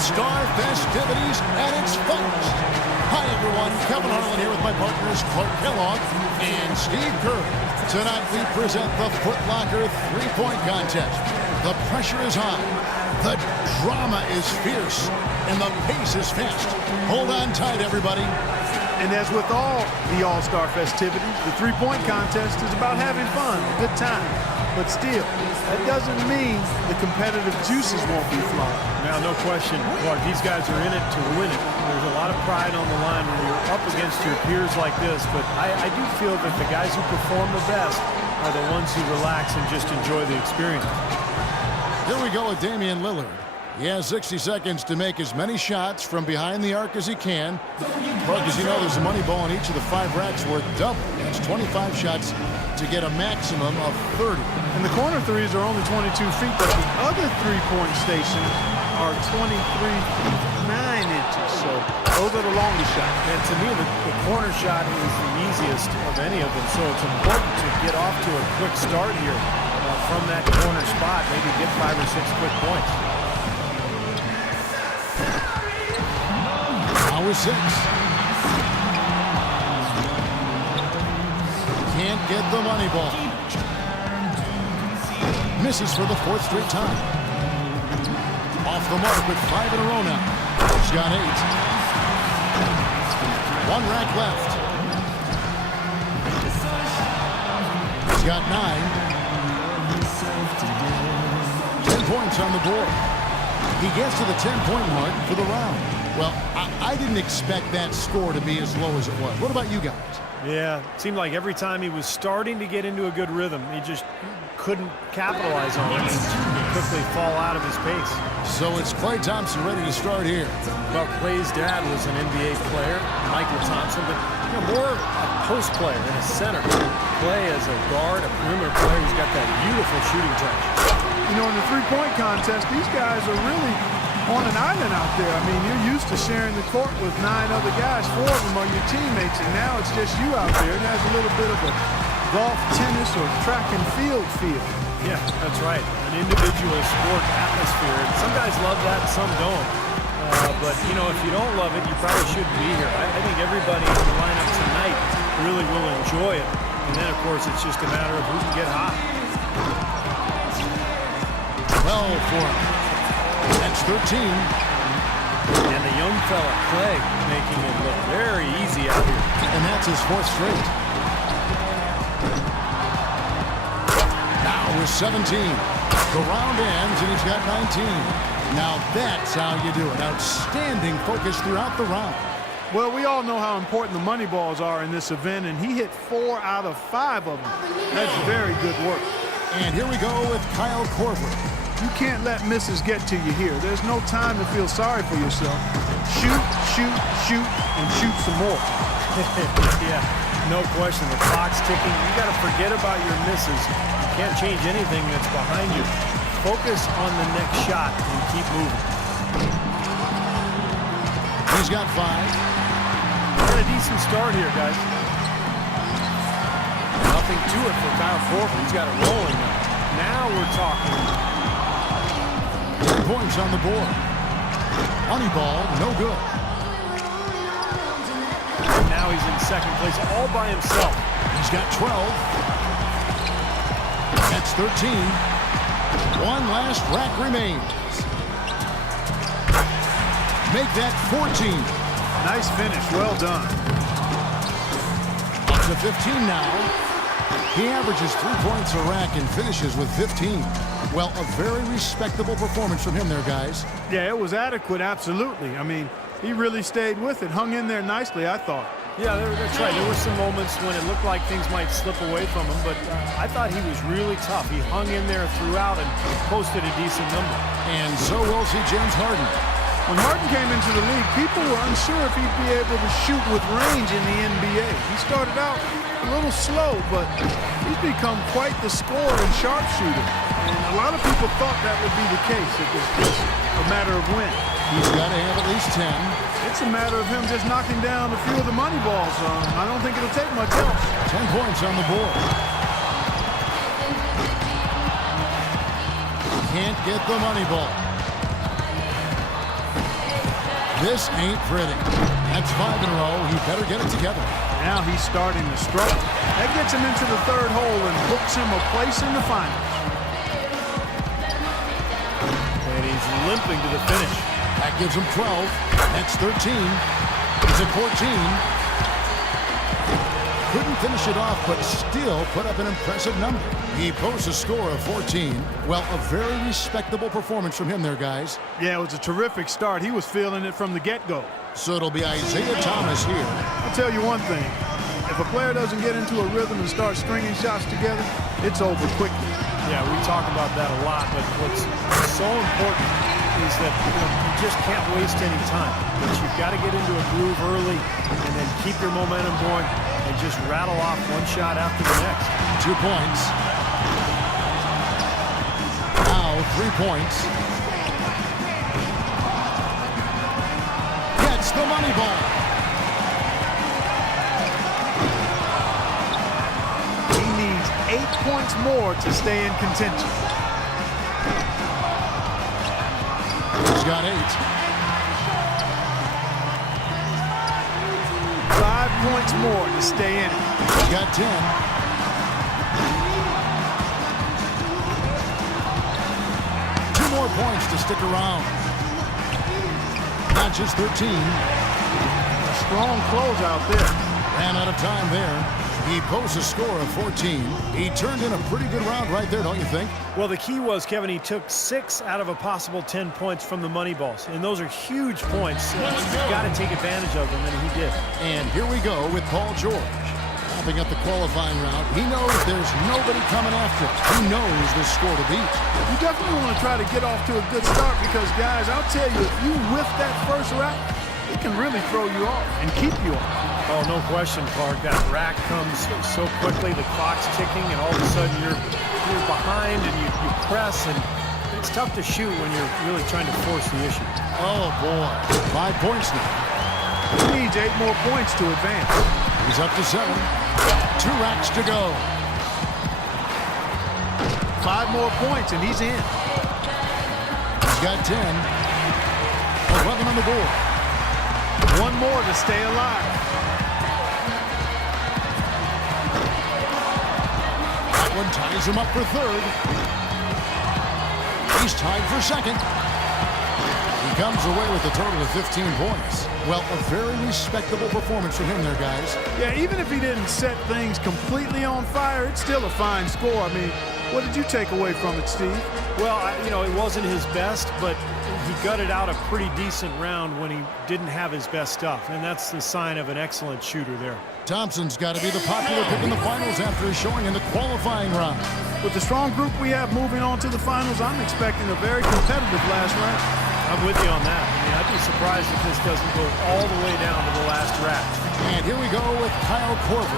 All-Star festivities at its finest. Hi, everyone. Kevin Harlan here with my partners Clark Kellogg and Steve Kerr. Tonight, we present the Foot Locker three-point contest. The pressure is high, the drama is fierce, and the pace is fast. Hold on tight, everybody. And as with all the All-Star festivities, the three-point contest is about having fun, a good time. But still, that doesn't mean the competitive juices won't be flowing. Now, no question, Clark, these guys are in it to win it. There's a lot of pride on the line when you're up against your peers like this, but I do feel that the guys who perform the best are the ones who relax and just enjoy the experience. Here we go with Damian Lillard. He has 60 seconds to make as many shots from behind the arc as he can. Clark, as you know, there's a money ball in each of the 5 racks worth double. That's 25 shots to get a maximum of 30. And the corner threes are only 22 feet, but the other three-point stations are 23 feet 9 inches. So those are the longest shots. And to me, the corner shot is the easiest of any of them. So it's important to get off to a quick start here from that corner spot. Maybe get 5 or 6 quick points. Now with 6. Can't get the money ball. Misses for the 4th straight time. Off the mark with 5 in a row now. He's got 8. 1 rack left. He's got 9. 10 points on the board. He gets to the 10-point mark for the round. Well, I didn't expect that score to be as low as it was. What about you guys? Yeah, it seemed like every time he was starting to get into a good rhythm, he just couldn't capitalize on it and quickly fall out of his pace. So it's Klay Thompson ready to start here. Well, Klay's dad was an NBA player, Michael Thompson, but more a post player than a center. Klay as a guard, a perimeter player, he's got that beautiful shooting touch. You know, in the three-point contest, these guys are really on an island out there. I mean, you're used to sharing the court with 9 other guys. 4 of them are your teammates, and now it's just you out there. It has a little bit of a golf, tennis, or track and field feel. Yeah, that's right. An individual sport atmosphere. And some guys love that, some don't. But, you know, if you don't love it, you probably shouldn't be here. I think everybody in the lineup tonight really will enjoy it. And then, of course, it's just a matter of who can get hot. 12 for him. That's 13. And the young fella, Klay, making it look very easy out here. And that's his 4th straight. Now with 17. The round ends, and he's got 19. Now that's how you do it. Outstanding focus throughout the round. Well, we all know how important the money balls are in this event, and he hit 4 out of 5 of them. That's very good work. And here we go with Kyle Korver. You can't let misses get to you here. There's no time to feel sorry for yourself. Shoot, shoot, shoot, and shoot some more. Yeah, no question. The clock's ticking. You got to forget about your misses. You can't change anything that's behind you. Focus on the next shot and keep moving. He's got 5. Got a decent start here, guys. Nothing to it for Kyle Korver. He's got it rolling now. Now we're talking. 10 points on the board. Money ball, no good. And now he's in 2nd place all by himself. He's got 12. That's 13. 1 last rack remains. Make that 14. Nice finish. Well done. Up to 15 now. He averages 3 points a rack and finishes with 15. Well, a very respectable performance from him there, guys. Yeah, it was adequate, absolutely. I mean, he really stayed with it, hung in there nicely, I thought. Yeah, that's right. There were some moments when it looked like things might slip away from him, but I thought he was really tough. He hung in there throughout and posted a decent number. And so will see James Harden. When Harden came into the league, people were unsure if he'd be able to shoot with range in the NBA. He started out a little slow, but he's become quite the scorer and sharpshooter. And a lot of people thought that would be the case. It was just a matter of when. He's got to have at least 10. It's a matter of him just knocking down a few of the money balls. I don't think it'll take much else. 10 points on the board. Can't get the money ball. This ain't pretty. That's 5 in a row. He better get it together. Now he's starting to struggle. That gets him into the third hole and books him a place in the finals. And he's limping to the finish. That gives him 12. That's 13. He's at 14. Couldn't finish it off, but still put up an impressive number. He posts a score of 14. Well, a very respectable performance from him there, guys. Yeah, it was a terrific start. He was feeling it from the get-go. So it'll be Isaiah Thomas here. I'll tell you one thing. If a player doesn't get into a rhythm and start stringing shots together, it's over quickly. Yeah, we talk about that a lot, but what's so important is that you just can't waste any time. But you've got to get into a groove early and then keep your momentum going and just rattle off one shot after the next. 2 points. Now 3 points. Gets the money ball. He needs 8 points more to stay in contention. He's got 8. 5 points more to stay in it. He's got 10. Two more points to stick around. Not just 13. A strong close out there. Ran out of time there. He posts a score of 14. He turned in a pretty good round right there, don't you think? Well, the key was, Kevin, he took 6 out of a possible 10 points from the money balls. And those are huge points. You've got to take advantage of them, and he did. And here we go with Paul George. Wrapping up the qualifying round. He knows there's nobody coming after him. He knows the score to beat. You definitely want to try to get off to a good start because, guys, I'll tell you, if you whiff that first rack, it can really throw you off and keep you off. Oh, no question, Clark. That rack comes so quickly, the clock's ticking, and all of a sudden you're behind and you press, and it's tough to shoot when you're really trying to force the issue. Oh, boy. 5 points now. He needs 8 more points to advance. He's up to 7. 2 racks to go. 5 more points, and he's in. He's got 10. 11 on the board. 1 more to stay alive. That one ties him up for 3rd. He's tied for 2nd. He comes away with a total of 15 points. Well, a very respectable performance from him there, guys. Yeah, even if he didn't set things completely on fire, it's still a fine score. I mean, what did you take away from it, Steve? Well, it wasn't his best, but he gutted out a pretty decent round when he didn't have his best stuff, and that's the sign of an excellent shooter there. Thompson's got to be the popular pick in the finals after his showing in the qualifying round. With the strong group we have moving on to the finals, I'm expecting a very competitive last round. I'm with you on that. I mean, I'd be surprised if this doesn't go all the way down to the last rack. And here we go with Kyle Korver.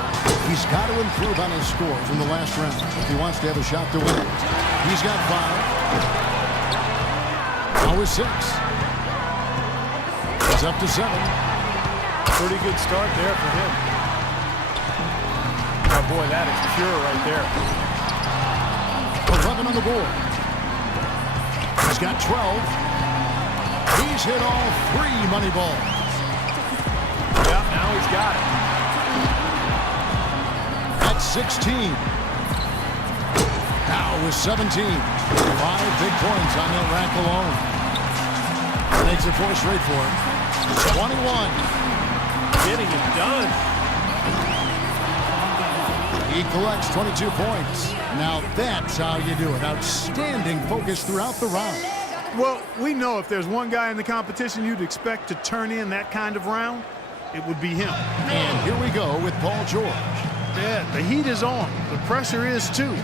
He's got to improve on his score from the last round if he wants to have a shot to win it. He's got 5. Now with 6. He's up to 7. Pretty good start there for him. Oh, boy, that is pure right there. 11 on the board. He's got 12. He's hit all 3 money balls. Yeah, now he's got it. That's 16. Now with 17. 5 big points on that rack alone. Makes it 4 straight for him. 21. Getting it done. He collects 22 points. Now that's how you do it. Outstanding focus throughout the round. Well, we know if there's one guy in the competition you'd expect to turn in that kind of round, it would be him. And here we go with Paul George. Yeah, the heat is on. The pressure is too.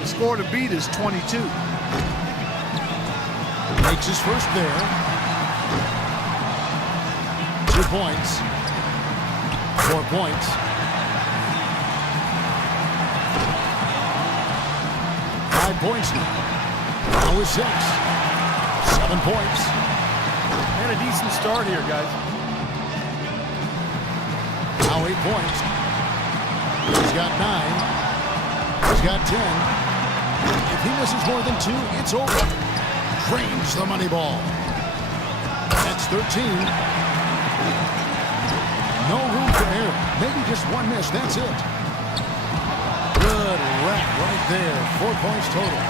The score to beat is 22. Makes his first there. 2 points. 4 points. 5 points now. Now with 6. 7 points. And a decent start here, guys. Now 8 points. He's got 9. He's got 10. If he misses more than 2, it's over. Drains the money ball. That's It's 13. No room for error. Maybe just one miss. That's it. Good rack right there. 4 points total.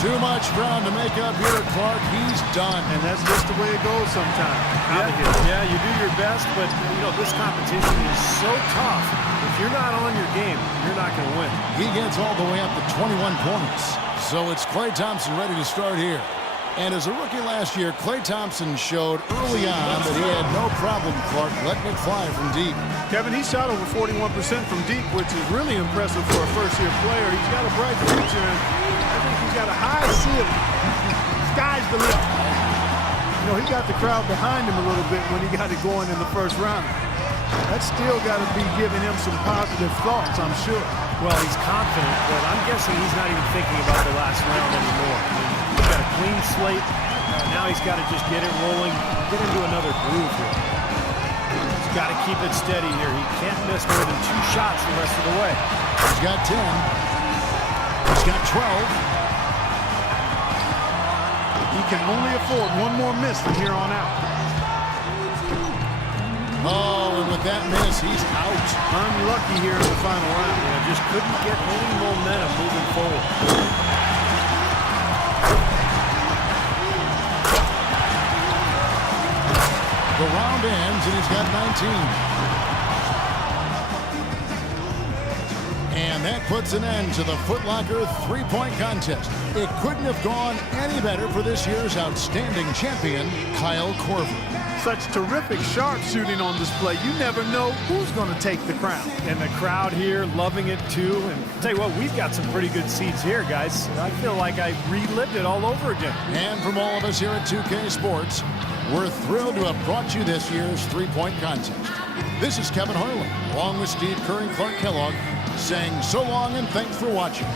Too much ground to make up here, Clark. He's done. And that's just the way it goes sometimes. Yeah, you do your best, but this competition is so tough. If you're not on your game, you're not going to win. He gets all the way up to 21 points. So it's Klay Thompson ready to start here. And as a rookie last year, Klay Thompson showed early on that he had no problem, Clark, letting it fly from deep. Kevin, he shot over 41% from deep, which is really impressive for a first-year player. He's got a bright future, and I think he's got a high ceiling. Sky's the limit. He got the crowd behind him a little bit when he got it going in the first round. That's still got to be giving him some positive thoughts, I'm sure. Well, he's confident, but I'm guessing he's not even thinking about the last round anymore. He's got a clean slate. Now he's got to just get it rolling, get into another groove here. He's got to keep it steady here. He can't miss more than 2 shots the rest of the way. He's got 10. He's got 12. He can only afford one more miss from here on out. Oh, and with that miss, he's out. Unlucky here in the final round. Just couldn't get any momentum moving forward. The round ends, and he's got 19. And that puts an end to the Foot Locker three-point contest. It couldn't have gone any better for this year's outstanding champion, Kyle Korver. Such terrific sharpshooting on display. You never know who's going to take the crown. And the crowd here loving it too. And I'll tell you what, we've got some pretty good seats here, guys. I feel like I relived it all over again. And from all of us here at 2K Sports, we're thrilled to have brought you this year's three-point contest. This is Kevin Harlan, along with Steve Kerr and Clark Kellogg, saying so long and thanks for watching.